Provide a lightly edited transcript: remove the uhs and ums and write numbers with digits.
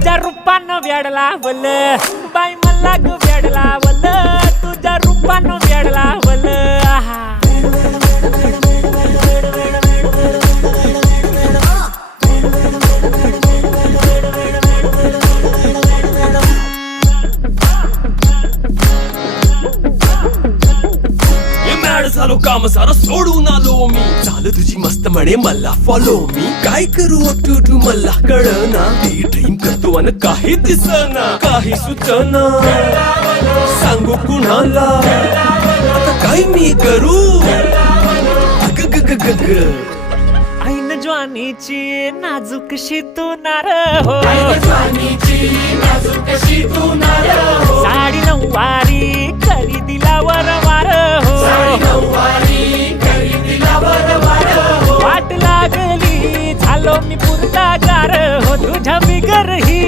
तुझ्या रूपानं वेडला वल बाई मला ग वेडला वल तुझ्या रूपानं वेडला वल आहा झालो काम सारा सोडून आलो मी झालं तुझी मस्त म्हणे मला फॉलो मी काय करू टू मला कळना ते ड्रीम करतो आणि काही दिसना काही सुचना सांगू कुणाला आता काय मी करू ऐन ज्वानीची नाजूकशी तू नार हो साडी नऊवारी खरेदीला वरवार हो वाट लागली झालो मी पुरता गार हो तुझ्या बिगर ही